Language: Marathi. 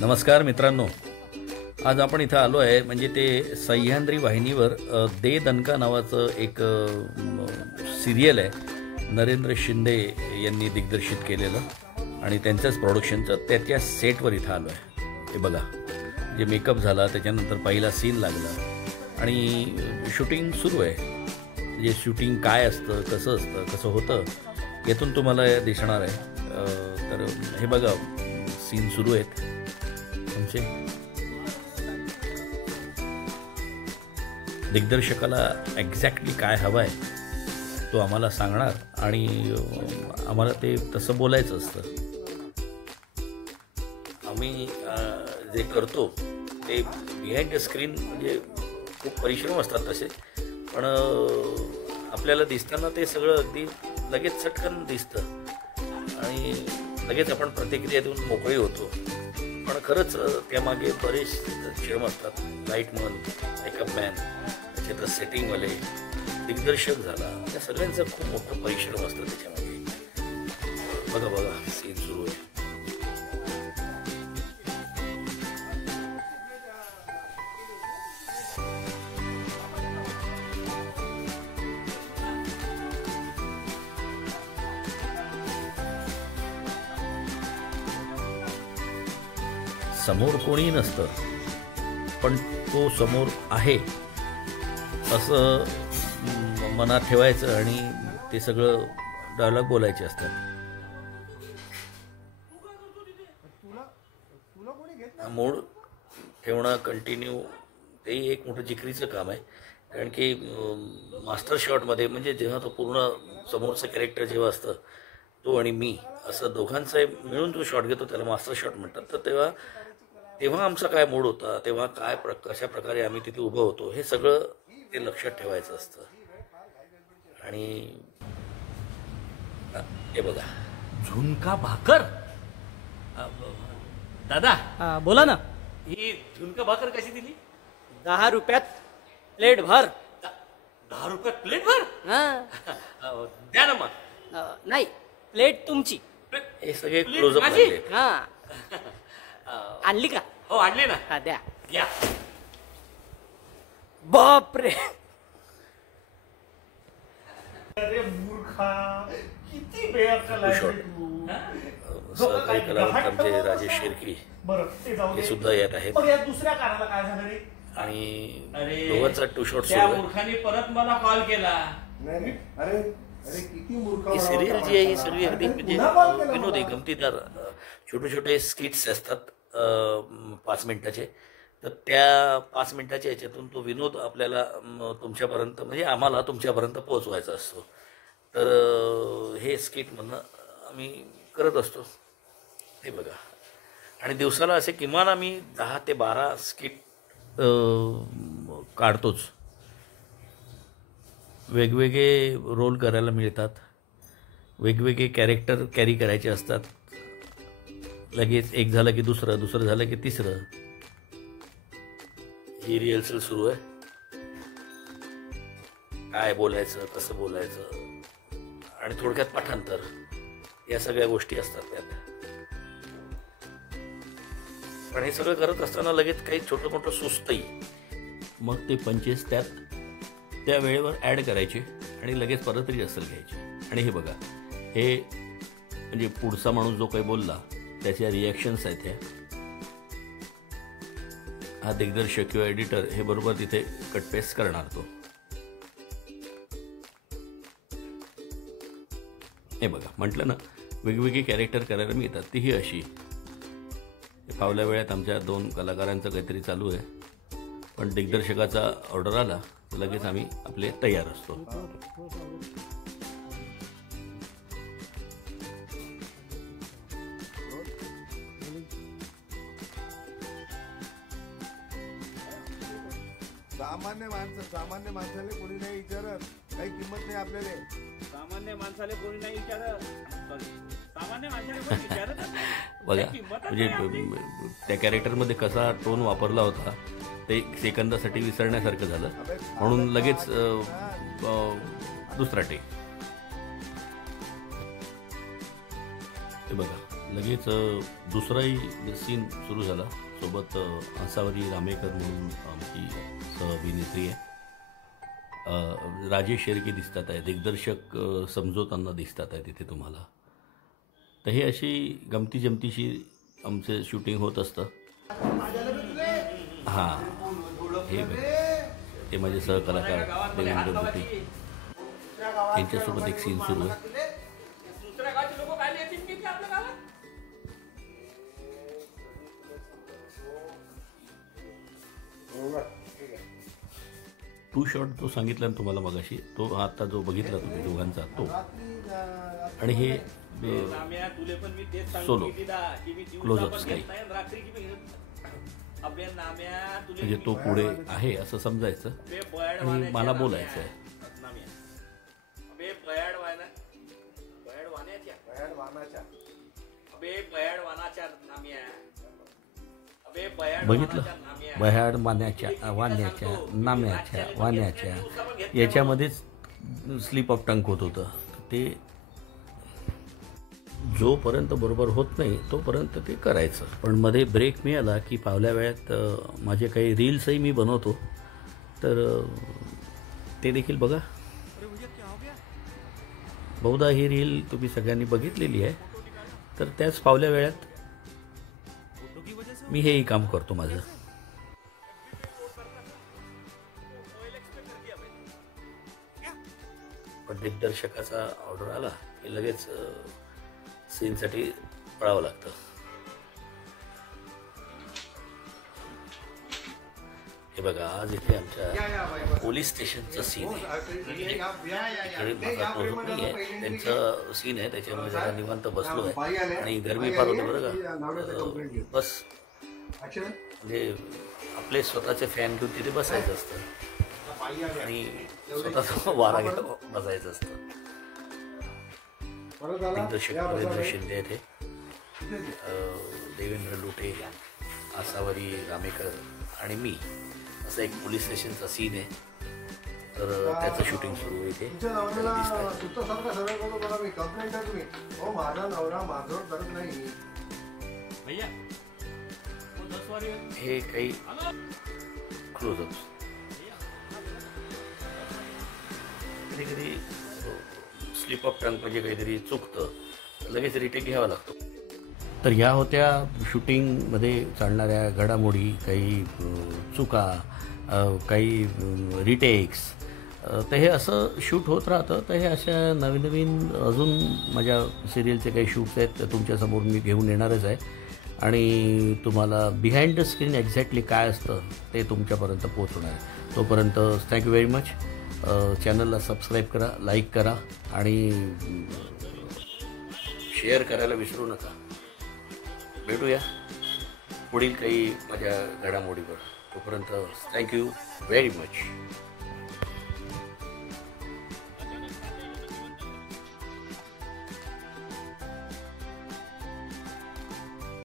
नमस्कार मित्रांनो, आज आपण इथं आलो आहे म्हणजे ते सह्याद्री वाहिनीवर दे दणका नावाचं एक सिरियल आहे. नरेंद्र शिंदे यांनी दिग्दर्शित केलेलं आणि त्यांच्याच प्रोडक्शनचं त्याच्या सेटवर इथं आलो आहे. हे बघा, जे मेकअप झाला त्याच्यानंतर पहिला सीन लागला आणि शूटिंग सुरू आहे. म्हणजे शूटिंग काय असतं, कसं होतं यातून तुम्हाला दिसणार आहे. तर हे बघा, सीन सुरू आहेत तुमचे. दिग्दर्शकाला एक्झॅक्टली काय हवं आहे तो आम्हाला सांगणार आणि आम्हाला ते तसं बोलायचं असतं. आम्ही जे करतो ते बिहाइंड द स्क्रीन म्हणजे खूप परिश्रम असतात तसे, पण आपल्याला दिसताना ते सगळं अगदी लगेच चटकन दिसतं आणि लगेच आपण प्रतिक्रिया देऊन मोकळी होतो. पण खरंच त्यामागे बरेच श्रम असतात. लाईटमन, मेकअप मॅन, त्याच्यात सेटिंगवाले, दिग्दर्शक झाला, या सगळ्यांचं खूप मोठं परिश्रम असतं त्याच्यामध्ये. बघा सीन सुरू आहे. समोर कोणी नसतं, पण तो समोर आहे असं मनात ठेवायचं आणि ते सगळं डायलॉग बोलायचे असतात. मूड ठेवणं कंटिन्यू तेही एक मोठं जिकरीचं काम आहे. कारण की मास्टर शॉटमध्ये म्हणजे जेव्हा तो पूर्ण समोरचं कॅरेक्टर जेव्हा असतं, तो आणि मी असं दोघांचा मिळून जो शॉट घेतो त्याला मास्टर शॉट म्हणतात. तर तेव्हा आमचा काय मूड होता, तेव्हा कशा प्रकारे आम्ही तिथे उभं होतो, हे सगळं ते लक्षात ठेवायचं असतं. आणि हे बघा, झुणका भाकर. दादा बोला ना. ही झुणका भाकर कशी दिली? 10 रुपयात प्लेट भर. 10 रुपयात प्लेट भर? द्या ना मग. नाही, प्लेट तुमची. हे सगळे क्लोजअप लागले. आणली का? हो, आणली ना. हा, द्या. या. बापरे, अरे मूर्खा, किती बेअक्कल आहे तू. सहकारी कलावंत आमचे राजेश शिर्की हे सुद्धा यात आहेत मग या दुसऱ्या कानाला काय झालं रे? आणि दोघांचा टू शॉट त्या सुरू आहे. मूर्खाने परत मला कॉल केला. अरे अरे किती मूर्ख. ही सिरियल जी आहे ही सगळी अगदी म्हणजे विनोदी गमतीदार छोटे स्किट्स असतात 5 मिनिटाचे. तर त्या 5 मिनिटाच्या याच्यातून तो विनोद आपल्याला तुमच्यापर्यंत म्हणजे आम्हाला तुमच्यापर्यंत पोहोचवायचा असतो. तर हे स्किटमधनं आम्ही करत असतो. हे बघा, आणि दिवसाला असे किमान आम्ही 10 ते 12 स्किट काढतोच. वेगवेगळे रोल करायला मिळतात, वेगवेगळे कॅरेक्टर कॅरी करायचे असतात. लगेच एक झालं की दुसरं झालं की तिसरं. ही रिहर्सल सुरू आहे. काय बोलायचं, कसं बोलायचं आणि थोडक्यात पाठांतर, या सगळ्या गोष्टी असतात त्यात. पण हे सगळं करत असताना लगेच काही छोटं मोठं सुचतंही. मग ते पंचेस त्या वेळेवर ॲड करायचे आणि लगेच परत रिहर्सल घ्यायची. आणि हे बघा, हे म्हणजे पुढचा माणूस जो काही बोलला त्याच्या रिॲक्शन्स आहेत ह्या. हा दिग्दर्शक किंवा एडिटर हे बरोबर तिथे कटपेस्ट करणार तो. हे बघा, म्हटलं ना, वेगवेगळी कॅरेक्टर करायला मिळतात, तीही अशी. फावल्या वेळात आमच्या 2 कलाकारांचं काहीतरी चालू आहे, पण दिग्दर्शकाचा ऑर्डर आला तर लगेच आम्ही आपले तयार असतो. सामान्य माणसाला कोणी नाही विचारत, काही किंमत नाही आपल्याला. सामान्य माणसाला कोणी नाही विचारत. सामान्य माणसाला कोणी विचारत. बघा, म्हणजे त्या कॅरेक्टरमध्ये कसा टोन वापरला होता ते सेकंदासाठी विसरण्यासारखं झालं, म्हणून लगेच दुसरा टेक. हे बघा, लगेच दुसराही सीन सुरू झाला. सोबत आसावरी रामेकर म्हणून आमची सहअभिनेत्री आहे. राजेश शेळके दिसतात आहे. दिग्दर्शक समजवताना दिसतात आहे तिथे तुम्हाला. तर हे अशी गमती जमतीशी आमचं शूटिंग होत असतं. हां, हे ते माझे सहकलाकार देवेंद्र बुटे यांच्यासोबत एक सीन सुरू आहे. दुसऱ्या गावचे लोक काय येतील की आपल्या गावात? टू शॉट जो सांगितला ना तुम्हाला मगाशी, तो हा आता जो बघितला तुम्ही दोघांचा तो. आणि हे नाम्या तुले पण मी तेच सोलो सांगितलं की मी दिवसा क्लोजअप्स पण काही घेत नाही आणि रात्रीची पण घेत नाही. अबे नाम्या तुले म्हणजे तो पुढे आहे असं समजायचं बे बयाड आणि वाण्याच्या मला नाम्या. बोलायचं आहे. नाम्या अबे बयाड वाना बयाड वाण्याच्या अबे बयाड वानाच्या नाम्या अबे बयाड बघितलं, वानाच्या नाम्या. वह्याड वाण्याच्या वाण्याच्या नाम्याच्या वाण्याच्या याच्यामध्येच स्लिप ऑफ टंग होत होतं. ते जोपर्यंत बरोबर होत नाही तोपर्यंत ते करायचं. पण मध्ये ब्रेक मिळाला की पावल्या वेळात माझे काही रील्सही मी बनवतो, तर ते देखील बघा. बहुधा ही रील तुम्ही सगळ्यांनी बघितलेली आहे. तर त्याच पावल्या वेळात मी हेही काम करतो माझं. पण दिग्दर्शकाचा ऑर्डर आला की लगेच सीनसाठी पळावं लागतं. हे बघा, आज इथे आमच्या पोलीस स्टेशनचं सीन आहे. इकडे माझा प्रोजेक्ट नाही आहे, त्यांचं सीन आहे. त्याच्यामध्ये जरा निवांत बसलो आहे आणि गरमी फार होते बरं का. बस म्हणजे आपले स्वतःचे फॅन घेऊन तिथे बसायचं असतं आणि स्वतःचा वारा घेऊन बसायचं असतं. दिग्दर्शक नरेंद्र शिंदे येथे, देवेंद्र लुटे, आसावरी रामेकर आणि मी, असं एक पोलीस स्टेशनचा सीन आहे. तर त्याचं शूटिंग सुरू आहे इथे. माझा नवरा माझं करत नाही. भैया वो 10 वाली हे काही क्लोजअप्स कधी कधी स्लिप ऑफ टंग म्हणजे काहीतरी चुकतं, लगेच रिटेक घ्यावा लागतो. तर ह्या होत्या शूटिंगमध्ये चालणाऱ्या घडामोडी, काही चुका, काही रिटेक्स. तर हे असं शूट होत राहतं. तर हे अशा नवीन नवीन अजून माझ्या सिरियलचे काही शूट्स आहेत ते तुमच्यासमोर मी घेऊन येणारच आहे. आणि तुम्हाला बिहाइंड द स्क्रीन एक्झॅक्टली काय असतं ते तुमच्यापर्यंत पोहोचवणार आहे. तोपर्यंत थँक्यू व्हेरी मच. चॅनलला सबस्क्राईब करा, लाईक करा आणि शेअर करायला विसरू नका. भेटूया पुढील काही माझ्या घडामोडीवर. तोपर्यंत थँक्यू व्हेरी मच.